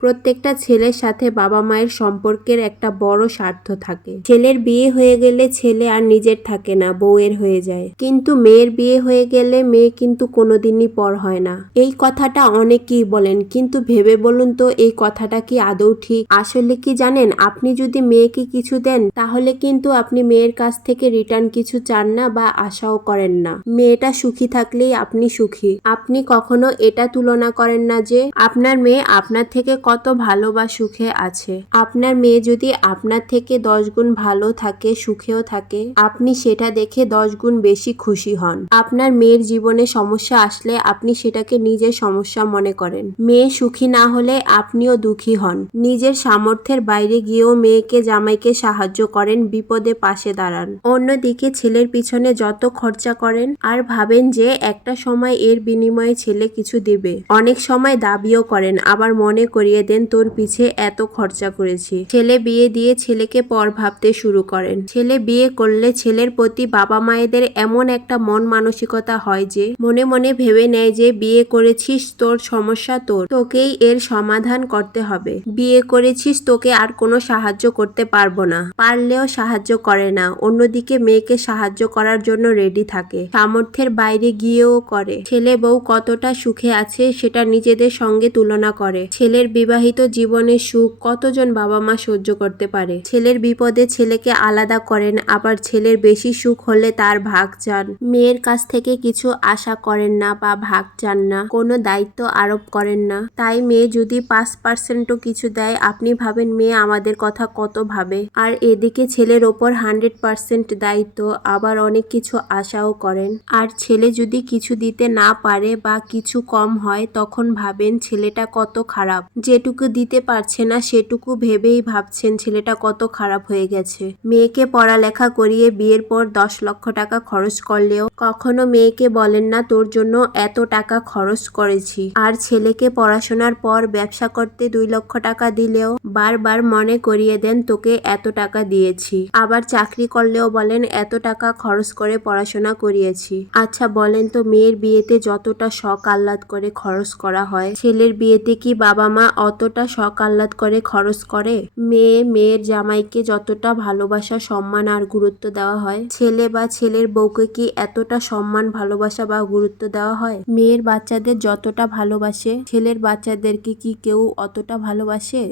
প্রত্যেকটা ছেলের সাথে বাবা মায়ের সম্পর্কের একটা বড় স্বার্থ থাকে। ছেলের বিয়ে হয়ে গেলে ছেলে আর নিজের থাকে না, বউয়ের হয়ে যায়। কিন্তু মেয়ের বিয়ে হয়ে গেলে মেয়ে কিন্তু কোনোদিনই পর হয় না। এই কথাটা অনেকেই বলেন, কিন্তু ভেবে বলুন তো, এই কথাটা কি আদৌ ঠিক? আসলে কি জানেন, আপনি যদি মেয়েকে কিছু দেন, তাহলে কিন্তু আপনি মেয়ের কাছ থেকে রিটার্ন কিছু চান না বা আশাও করেন না। মেয়েটা সুখী থাকলেই আপনি সুখী। আপনি কখনো এটা তুলনা করেন না যে, আপনার মেয়ে আপনার থেকে কত ভালো বা সুখে আছে। আপনার মেয়ে যদি আপনার থেকে দশ গুণ ভালো থাকে, সুখেও থাকে, আপনি সেটা দেখে দশ গুণ বেশি খুশি হন। আপনার মেয়ের জীবনে সমস্যা আসলে আপনি সেটাকে নিজের সমস্যা মনে করেন। মেয়ে সুখী না হলে আপনিও দুঃখী হন। নিজের সামর্থ্যের বাইরে গিয়েও মেয়েকে জামাইকে সাহায্য করেন, বিপদে পাশে দাঁড়ান। অন্যদিকে ছেলের পিছনে যত খরচা করেন, আর ভাবেন যে একটা সময় এর বিনিময়ে ছেলে কিছু দিবে। অনেক সময় দাবিও করেন, আবার মনে করিয়ে দেন, তোর পিছে এত খরচা করেছি। ছেলে বিয়ে দিয়ে ছেলেকে পর ভাবতে শুরু করেন। ছেলে বিয়ে করলে ছেলের প্রতি বাবা মায়েদের এমন একটা মন মানসিকতা হয় যে, মনে মনে ভেবে নেয় যে, বিয়ে করেছিস, তোর সমস্যা তোর। তোকেই এর সমাধান করতে হবে। বিয়ে করেছিস, তোকে আর কোনো সাহায্য করতে পারব না। পারলেও সাহায্য করে না। অন্যদিকে মেয়েকে সাহায্য করার জন্য রেডি থাকে। সামর্থ্যের বাইরে গিয়েও করে। ছেলে বউ কতটা সুখে আছে, সেটা নিজেদের সঙ্গে তুলনা করে। ছেলের বিবাহিত জীবনের সুখ কতজন বাবা মা সহ্য করতে পারে? ছেলের বিপদে ছেলেকে আলাদা করেন, আবার ছেলের বেশি সুখ হলে তার ভাগ চান। মেয়ের কাছ থেকে কিছু আশা করেন না বা ভাগ চান না, কোনো দায়িত্ব আরোপ করেন না। তাই মেয়ে যদি পাঁচ পার্সেন্টও কিছু দেয়, আপনি ভাবেন মেয়ে আমাদের কথা কত ভাবে? আর এদিকে ছেলের ওপর হান্ড্রেড পার্সেন্ট দায়িত্ব, আবার অনেক কিছু আশাও করেন। আর ছেলে যদি কিছু দিতে না পারে বা কিছু কম হয়, তখন ভাবেন ছেলেটা কত খারাপ। যেটুকু দিতে পারছে না, সেটুকু ভেবেই ভাবছেন ছেলেটা কত খারাপ হয়ে গেছে। মেয়েকে পড়ালেখা করিয়ে বিয়ের পর দশ লক্ষ টাকা খরচ করলেও কখনো মেয়েকে বলেন না, তোর জন্য এত টাকা খরচ করেছি। আর ছেলেকে পড়াশোনার পর ব্যবসা করতে দুই লক্ষ টাকা দিলেও বারবার মনে করিয়ে দেন, তোকে এত টাকা দিয়েছি। আবার চাকরি করলেও বলেন, এত টাকা খরচ করে পড়াশোনা করিয়েছি। আচ্ছা বলেন তো মেয়ের বিয়েতে যতটা শখ আহ্লাদ করে খরচ করা হয়, ছেলের বিয়েতে কি বাবা মা অতটা শখ আহ্লাদ করে, খরচ করে? মেয়ে, মেয়ের জামাইকে যতটা ভালোবাসা, সম্মান আর গুরুত্ব দেওয়া হয়, ছেলে বা ছেলের বউকে কি এতটা সম্মান, ভালোবাসা বা গুরুত্ব দেওয়া হয়? মেয়ের বাচ্চাদের যতটা ভালোবাসে, ছেলের বাচ্চাদেরকে কি কেউ অতটা ভালোবাসে?